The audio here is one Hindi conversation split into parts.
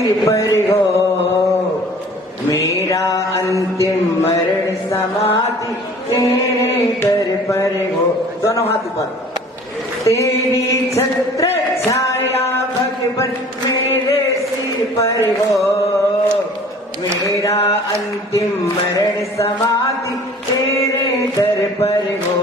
सिर पर हो, मेरा अंतिम मरण समाधि तेरे दर पर हो। दोनों हाथ ऊपर। तेरी छत्र छाया भगवन मेरे सिर पर हो, मेरा अंतिम मरण समाधि तेरे दर पर हो।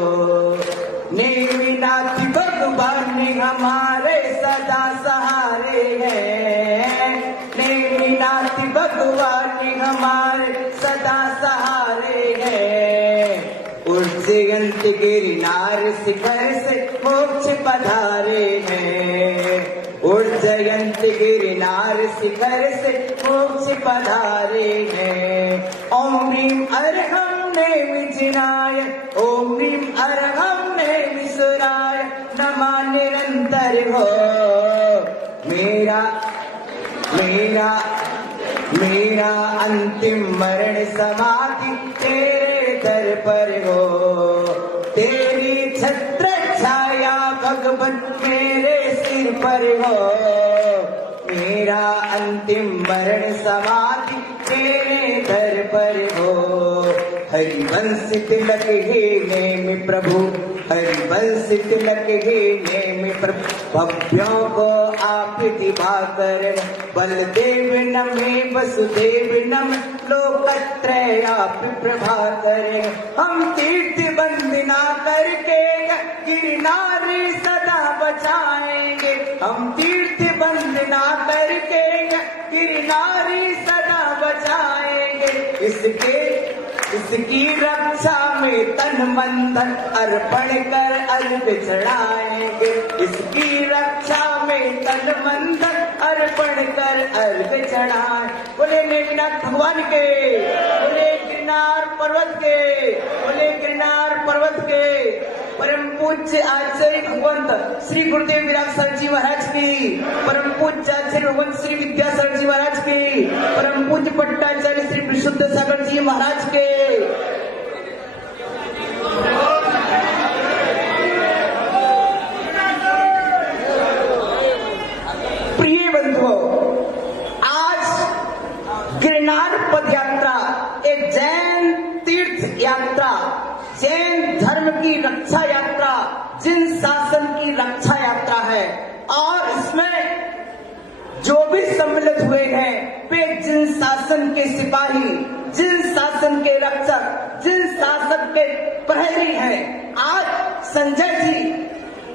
नेमिनाथ भगवान हमारे सदा सहारे हैं, नेमिनाथ भगवान हमारे सदा सहारे हैं। उज्जयंत गिरनार शिखर से मोक्ष पधारे हैं, उज्जयंत गिरनार शिखर से मोक्ष पधारे हैं। ओम ह्रीं अर्हं नेमिजिनाय, ओम ह्रीं अर्हं नेमिसुराय नमः निरंतर हो। मेरा अंतिम मरण समाधि तेरे दर पर हो, तेरी छत्र छाया भगवन मेरे सिर पर हो, मेरा अंतिम मरण समाधि तेरे दर पर हो। हरिवंश तिलक हे नेमि प्रभु, हरिवंश तिलक हे नेमि प्रभु। भव्यों को आप दिवाकर, बलदेव नमे वसुदेव नम लोकत्रय आप प्रभाकर। हम तीर्थ वंदना करके गिरनार सदा बचाएंगे, हम तीर्थ वंदना करके गिरनार सदा बचाएंगे। इसकी रक्षा में तन मन धन अर्पण कर अर्घ चढ़ाएंगे, इसकी रक्षा में तन मन धन अर्पण कर अर्घ चढ़ाएं। बोले नेमिनाथ भगवान के, बोले गिरनार पर्वत के, बोले गिरनार पर्वत के। परम पूज्य आचार्य भगवंत श्री गुरुदेव विरासर जी महाराज की, परम पूज्य आचार्य भगवंत श्री विद्यासागर जी महाराज की, परम पूज्य पट्टाचार्य श्री विशुद्ध सागर जी महाराज के। प्रिय बंधुओं, आज गिरनार पद यात्रा एक जैन तीर्थ यात्रा, जैन धर्म की रक्षा यात्रा, जिन शासन की रक्षा यात्रा है। और इसमें जो भी सम्मिलित हुए हैं वे जिन शासन के सिपाही, जिन शासन के रक्षक, जिन शासन के प्रहरी हैं। आज संजय जी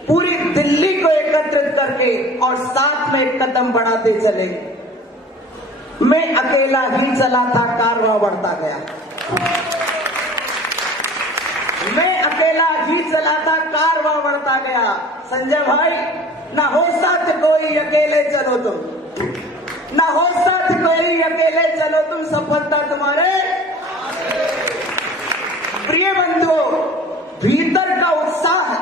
पूरी दिल्ली को एकत्रित करके और साथ में एक कदम बढ़ाते चले। मैं अकेला ही चला था, कारवां बढ़ता गया। मैं अकेला ही चला था, कारवां बढ़ता गया। संजय भाई, ना हो साथ कोई अकेले चलो तुम, ना हो साथ कोई अकेले चलो तुम, सफलता तुम्हारे। प्रिय बंधुओं, भीतर का उत्साह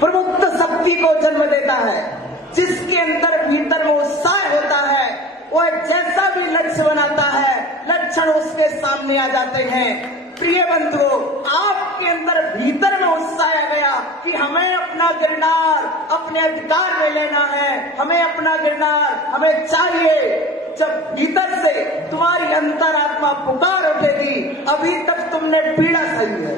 प्रमुख शक्ति को जन्म देता है। जिसके अंदर भीतर में उत्साह होता है वह जैसा भी लक्ष्य बनाता है, लक्षण उसके सामने आ जाते हैं। प्रिय बंधुओं, आपके अंदर भीतर में उत्साह आ गया कि हमें अपना गिरनार अपने अधिकार में लेना है, हमें अपना गिरनार हमें चाहिए। जब भीतर से तुम्हारी अंतरात्मा पुकार उठेगी, अभी तक तुमने पीड़ा सही है,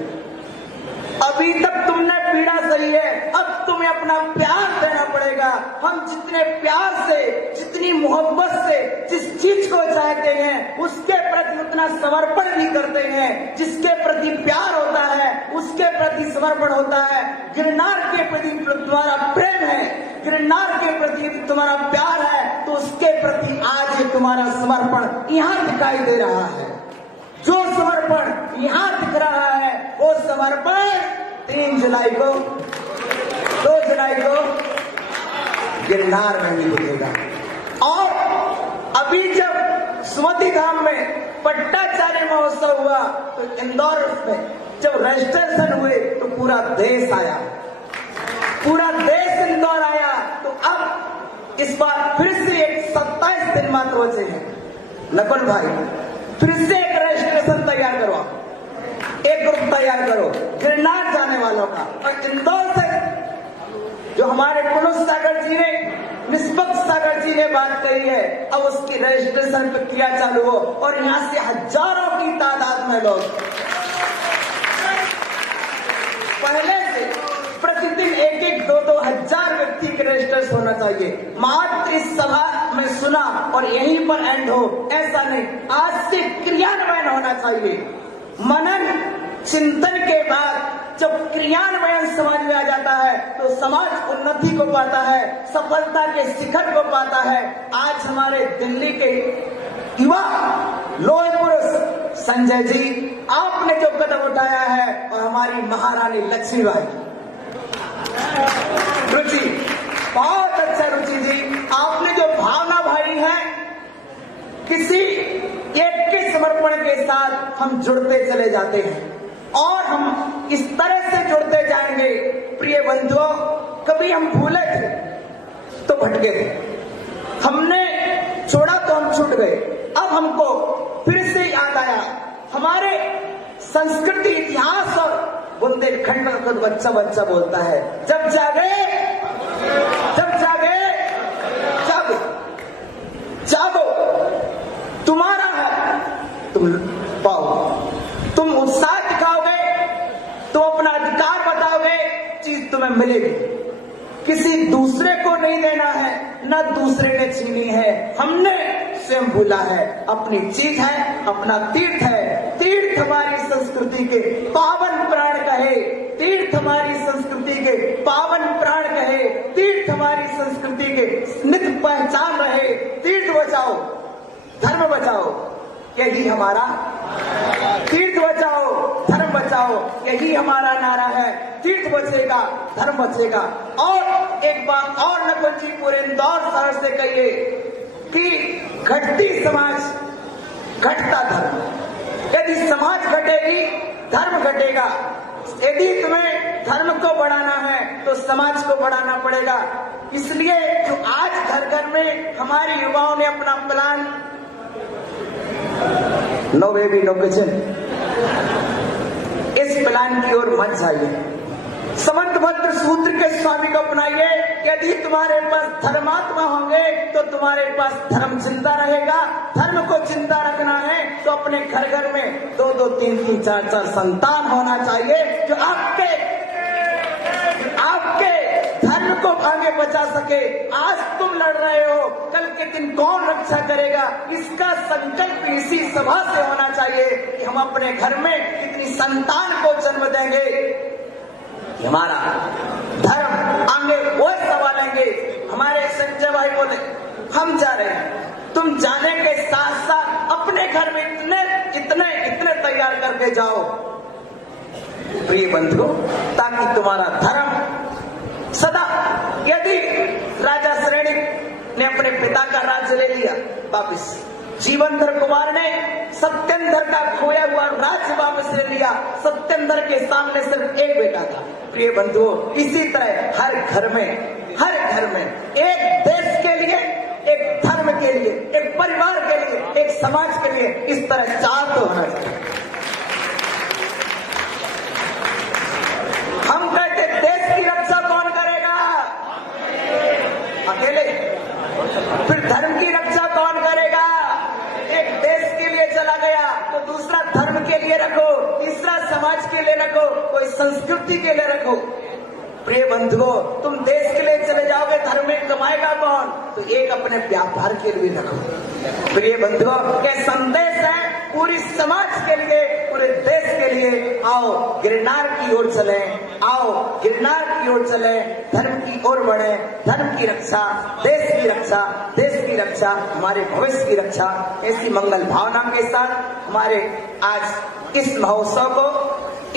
अभी तक तुमने पीड़ा सही है, अब तुम्हें अपना प्यार देना पड़ेगा। हम जितने प्यार से, जितनी मोहब्बत से जिस चीज को चाहते हैं उसके प्रति उतना समर्पण भी करते हैं। जिसके प्रति प्यार होता है उसके प्रति समर्पण होता है। गिरनार के प्रति तुम्हारा प्रेम है, गिरनार के प्रति तुम्हारा प्यार है, तो उसके प्रति आज तुम्हारा समर्पण यहाँ दिखाई दे रहा है। जो समर्पण यहाँ दिख रहा है वो समर्पण 3 जुलाई को, 2 जुलाई को गिरनार में भी दिखेगा। और अभी जब सुमति धाम में पट्टाचार्य महोत्सव हुआ तो इंदौर में जब रजिस्ट्रेशन हुए तो पूरा देश आया, पूरा देश इंदौर आया। तो अब इस बार फिर से एक 27 दिन मात्र बचे हैं। नकुल भाई, फिर से एक रजिस्ट्रेशन तैयार करो, एक ग्रुप तैयार करो गिरनार जाने वालों का। और इंदौर से जो हमारे पुरुष सागर जी ने निष्पक्ष सागर जी ने बात कही है, अब उसकी रजिस्ट्रेशन प्रक्रिया चालू हो और यहाँ से हजारों की तादाद में लोग, पहले से प्रतिदिन 1-1, 2-2 हजार व्यक्ति के रजिस्टर्स होना चाहिए। मात्र इस सभा में सुना और यहीं पर एंड हो, ऐसा नहीं, आज से क्रियान्वयन होना चाहिए। मनन चिंतन के बाद जब क्रियान्वयन समाज में आ जाता है तो समाज उन्नति को पाता है, सफलता के शिखर को पाता है। आज हमारे दिल्ली के युवा लोह पुरुष संजय जी, आपने जो कदम उठाया है, और हमारी महारानी लक्ष्मीबाई, रुचि, बहुत अच्छा रुचि जी, आपने जो भावना भाई है, किसी एक के समर्पण के साथ हम जुड़ते चले जाते हैं और हम इस तरह से जुड़ते जाएंगे। प्रिय बंधुओं, कभी हम भूले थे तो भटके थे, हमने छोड़ा तो हम छूट गए, अब हमको फिर से याद आया हमारे संस्कृति, इतिहास और बुंदेलखंड में खुद बच्चा बच्चा बोलता है, जब जागे जागो, तुम्हारा है तुम पाओ, तुम उत्साह दिखाओगे, तुम अपना अधिकार बताओगे, चीज तुम्हें मिलेगी। किसी दूसरे को नहीं देना है, न दूसरे ने छीनी है, हमने स्वयं भूला है, अपनी चीज है, अपना तीर्थ है। तीर्थ हमारी संस्कृति के पावन प्राण कहे, तीर्थ हमारी संस्कृति के पावन प्राण कहे, तीर्थ हमारी संस्कृति के नित्य पहचान रहे। तीर्थ बचाओ, धर्म बचाओ, यही हमारा, तीर्थ बचाओ, धर्म बचाओ, यही हमारा नारा है। तीर्थ बचेगा, धर्म बचेगा। और एक बात और नकुल जी पूरे इंदौर शहर से कहिए कि घटती समाज, घटता धर्म। यदि समाज घटेगी, धर्म घटेगा। यदि तुम्हें धर्म को बढ़ाना है तो समाज को बढ़ाना पड़ेगा। इसलिए जो आज घर घर में हमारे युवाओं ने अपना plan, no baby no kitchen, इस प्लान की ओर मत जाइए। समंतभद्र सूत्र के स्वामी को अपनाइए। यदि तुम्हारे पास धर्मात्मा होंगे तो तुम्हारे पास धर्म जिंदा रहेगा। धर्म को जिंदा रखना है तो अपने घर घर में 2-2, 3-3, 4-4 संतान होना चाहिए जो आपके धर्म को आगे बचा सके। आज तुम लड़ रहे हो, कल के दिन कौन रक्षा करेगा, इसका संकल्प इसी सभा से होना चाहिए कि हम अपने घर में कितनी संतान को जन्म देंगे, हमारा धर्म आगे वो संभालेंगे। हमारे संजय भाई बोले हम जा रहे हैं, तुम जाने के साथ साथ अपने घर में इतने तैयार करके जाओ प्रिय बंधुओं, ताकि तुम्हारा धर्म सदा, यदि राजा श्रेणी ने अपने पिता का राज्य ले लिया वापिस, जीवनधर कुमार ने सत्येंद्र का खोया हुआ राज्य वापस ले लिया। सत्येंद्र के सामने सिर्फ एक बेटा था। प्रिय बंधुओं, इसी तरह हर घर में एक देश के लिए, एक धर्म के लिए, एक परिवार के लिए, एक समाज के लिए, इस तरह 4 तो होना चाहिए। हम कहते देश की रक्षा कौन करेगा? अकेले। फिर धर्म की रक्षा कौन करेगा? एक देश के लिए चला गया तो दूसरा धर्म के लिए रखो, तीसरा समाज के लिए रखो, कोई संस्कृति के लिए रखो। प्रिय बंधुओं, तुम देश के लिए चले जाओगे, धर्म में कमाएगा कौन? तो एक अपने व्यापार के लिए रखो। प्रिय बंधुओं, ये संदेश है पूरी समाज के लिए, पूरे देश के लिए। आओ गिरनार की ओर चले, आओ गिरनार की ओर चले, धर्म की ओर बढ़े। धर्म की रक्षा, देश की रक्षा, देश की रक्षा, हमारे भविष्य की रक्षा। ऐसी मंगल भावना के साथ हमारे आज इस महोत्सव को,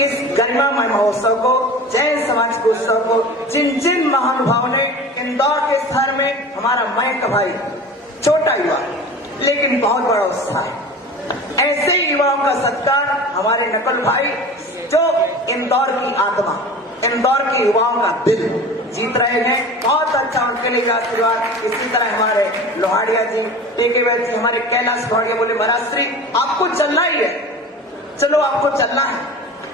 इस गरिमामय महोत्सव को, जैन समाज के उत्सव को, जिन महानुभावों ने इंदौर के शहर में, हमारा मयंक भाई छोटा युवा लेकिन बहुत बड़ा उत्साह है, ऐसे युवाओं का सत्कार हमारे नकुल भाई जो इंदौर की आत्मा, इंदौर के युवाओं का दिल जीत रहे हैं। बहुत अच्छा, उनके लिए आशीर्वाद। इसी तरह हमारे लोहाड़िया जी, टेके वैद जी, हमारे कैलाश लोहाड़िया बोले महाराज श्री आपको चलना ही है, चलो आपको चलना है।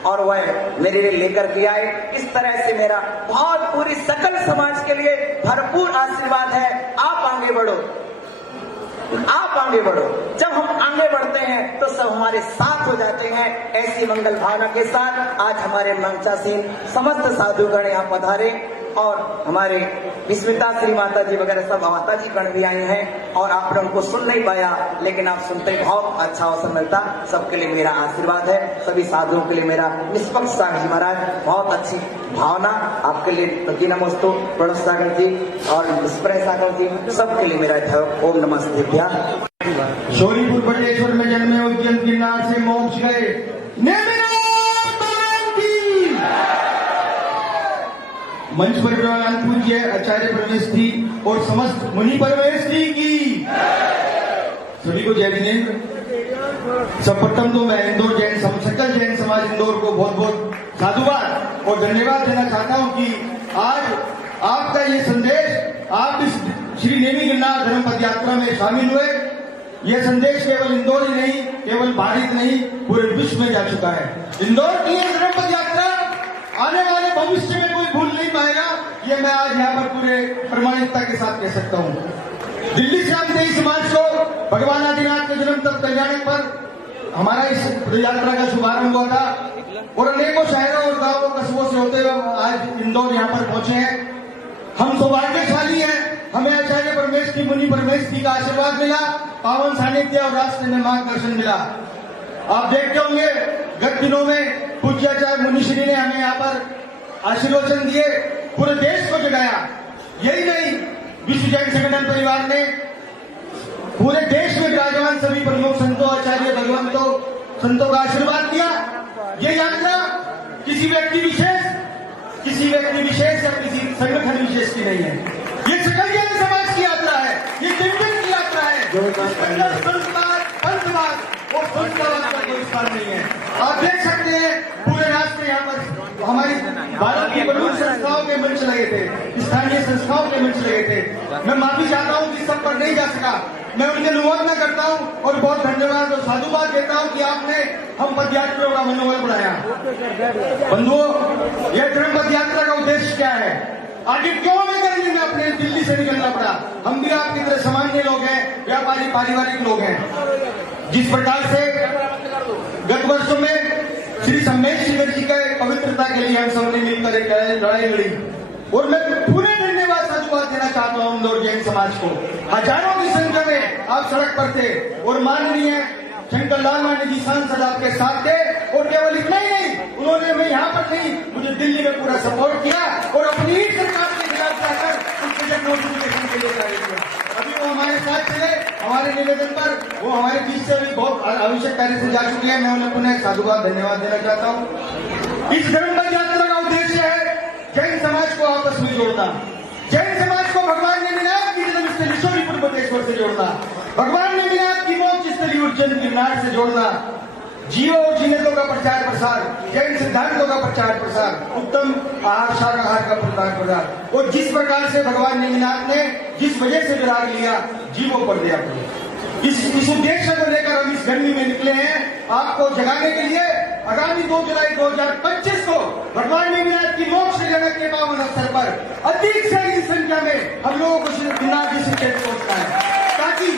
और वह मेरे लिए लेकर के आए। इस तरह से मेरा बहुत पूरी सकल समाज के लिए भरपूर आशीर्वाद है। आप आगे बढ़ो, आप आगे बढ़ो। जब हम आगे बढ़ते हैं तो सब हमारे साथ हो जाते हैं। ऐसी मंगल भावना के साथ आज हमारे मंचासीन समस्त साधुगण यहाँ पधारे और हमारे विस्मिता श्री माता जी वगैरह सब माता जी गण भी आए हैं और आपने उनको सुन नहीं पाया, लेकिन आप सुनते ही बहुत अच्छा अवसर मिलता। सबके लिए मेरा आशीर्वाद है, सभी साधुओं के लिए मेरा निष्पक्ष सागर जी महाराज बहुत अच्छी भावना आपके लिए नमस्तु प्रणव सागर जी और स्प्रे सागर जी सबके लिए मेरा ओम नमस्ते भैया। शोरीपुर बटेश्वर में जन्मे उज्जैन गिरनार से मोक्ष गए मंच पर विराजमान पूज्य आचार्य परमेश जी और समस्त मुनि परमेश जी की सभी को जय जिनेन्द्र। सर्वप्रथम तो मैं इंदौर जैन सकल जैन समाज इंदौर को बहुत बहुत साधुवाद और धन्यवाद देना चाहता हूं कि आज आपका ये संदेश, आप इस श्री नेमी गिरनार धर्म पद यात्रा में शामिल हुए। यह संदेश केवल इंदौर ही नहीं, केवल भारत नहीं, पूरे विश्व में जा चुका है। इंदौर की यह धर्म पद यात्रा आने वाले भविष्य में कोई भूल नहीं पाएगा, ये मैं आज यहाँ पर पूरे प्रमाणिकता के साथ कह सकता हूँ। दिल्ली से हम तेईस मार्च को भगवान आदिनाथ के जन्म तक कल्याण पर हमारा इस यात्रा का शुभारंभ हुआ था और अनेकों शहरों और गांवों कस्बों से होते हुए आज इंदौर यहाँ पर पहुंचे हैं। हम सौभाग्यशाली हैं, हमें आचार्य परमेश की मुनि परमेश जी का आशीर्वाद मिला, पावन सानिध्य और रास्ते में मार्गदर्शन मिला। आप देखते होंगे गत दिनों में पूज्याचार्य मुनिश्री ने हमें यहाँ पर आशीर्वचन दिए, पूरे देश को जगाया। यही नहीं, विश्व जैन संगठन परिवार ने पूरे देश में विराजमान सभी प्रमुख संतों, आचार्य भगवंतों, संतों का आशीर्वाद दिया। ये यात्रा किसी व्यक्ति विशेष या किसी संगठन विशेष की नहीं है, ये सकल जैन समाज की यात्रा है, ये दिव्य की यात्रा है। और संस्कार का कोई स्थान नहीं है। आप देख सकते हैं पूरे रास्ते यहाँ पर हमारी भारत की प्रमुख संस्थाओं के मंच लगे थे, स्थानीय संस्थाओं के मंच लगे थे। मैं माफी चाहता हूँ कि सब पर नहीं जा सका, मैं उनके अनुमोदन करता हूँ और बहुत धन्यवाद और साधुवाद देता हूँ कि आपने हम पदयात्रियों का मनोबल बढ़ाया। बंधुओं, यह धर्म पद यात्रा का उद्देश्य क्या है? आगे क्यों हमें गर्मी में अपने दिल्ली से निकलना पड़ा? हम भी आपकी तरह सामान्य लोग हैं, व्यापारी पारिवारिक लोग हैं। जिस प्रकार से गत वर्षों में श्री सम्मेश शिविर जी के पवित्रता के लिए हम सबने मिलकर एक लड़ाई लड़ी और मैं पूरे धन्यवाद साधुवाद देना चाहता हूँ इंदौर जैन समाज को। हजारों की संख्या में आप सड़क पर थे और माननीय शंकर लाल वाणी जी सांसद आपके साथ थे और केवल इतना ही नहीं, उन्होंने हमें यहाँ पर नहीं, मुझे दिल्ली में पूरा सपोर्ट किया और अपनी ही सरकार के खिलाफ जाकर उस बजट नोटिफिकेशन के लिए कार्य किया। अभी वो हमारे साथ चले, हमारे निवेदन पर वो हमारे बीच से भी बहुत आवश्यक कार्य से जा चुके हैं। मैं उन्हें पुनः साधुवाद धन्यवाद देना चाहता हूँ। इस धर्म पद यात्रा का उद्देश्य है जैन समाज को आपस में जोड़ना, जैन समाज को भगवान नेमिनाथ की जन्मस्थली शोरीपुर बटेश्वर से जोड़ना, भगवान नेमिनाथ की मोक्ष स्थली उज्जैन गिरनार से जोड़ना, जीवों और जीनतों का प्रचार प्रसार, जैन सिद्धांतों का प्रचार प्रसार, उत्तम आहार शाकाहार का प्रचार प्रसार। और जिस प्रकार से भगवान नेमिनाथ ने जिस वजह से विराग लिया, जीवों पर दया करो। इस उद्देश्य को लेकर हम इस गर्मी में निकले हैं, आपको जगाने के लिए। आगामी 2 जुलाई 2025 को भगवान नेमिनाथ की मोक्ष जगत के पावन अवसर पर अधिक से अधिक संख्या में हम लोगों को श्री गिरनार जी से चेत पहुंचना है, ताकि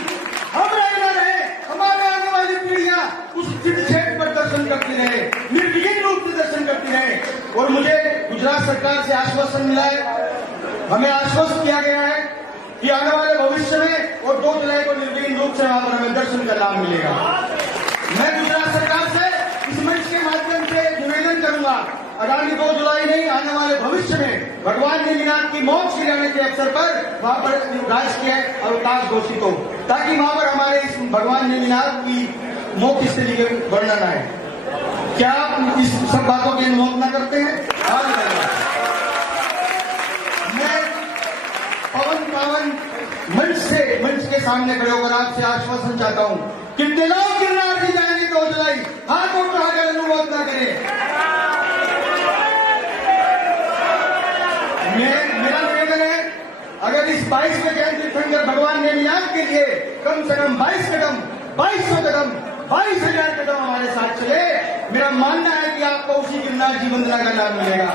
हम रहना रहे, हमारे आने वाली पीढ़ियां उस सिद्ध क्षेत्र पर दर्शन करती रहे, निर्विघ्न रूप से दर्शन करती रहे। और मुझे गुजरात सरकार से आश्वासन मिला है, हमें आश्वस्त किया गया है कि आने वाले भविष्य में और 2 जुलाई को निर्विघ्न रूप से वहां पर हमें दर्शन का लाभ मिलेगा। मैं गुजरात सरकार से इस मंच के माध्यम से निवेदन करूंगा, आगामी 2 जुलाई नहीं, आने वाले भविष्य में भगवान नेमिनाथ की मोक्ष गिराने के अवसर पर वहां पर राष्ट्रीय अवकाश घोषित हो, ताकि वहां पर हमारे इस भगवान नेमिनाथ की मोक्ष स्थली के वर्णन आए। क्या आप इस सब बातों की अनुमोदना करते हैं? मैं पावन मंच के सामने खड़े होकर आपसे आश्वासन चाहता हूं कि लोग गिरनार जी जाएंगे 2 जुलाई, हाथ उठाकर अनुमोदना करें। मेरा निवेदन है, अगर इस 22वें जयंती तीर्थंकर भगवान नेमिनाथ के लिए कम से कम 2200 कदम 22,000 कदम हमारे साथ चले, मेरा मानना है कि आपको उसी गिरनार जी वंदना का लाभ मिलेगा।